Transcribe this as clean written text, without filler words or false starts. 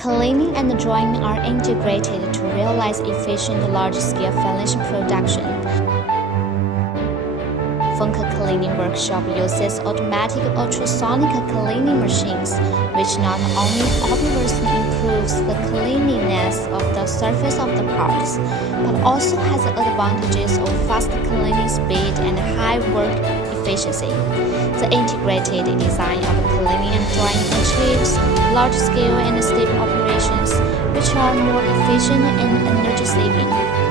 Cleaning and drying are integrated to realize efficient large-scale finish production. Fhonk Cleaning Workshop uses automatic ultrasonic cleaning machines, which not only obviously improves the cleanliness of the surface of the parts, but also has the advantages of fast cleaning speed and high work efficiency. The integrated design of cleaning and drying achieves large-scale and stable operations, which are more efficient and energy-saving.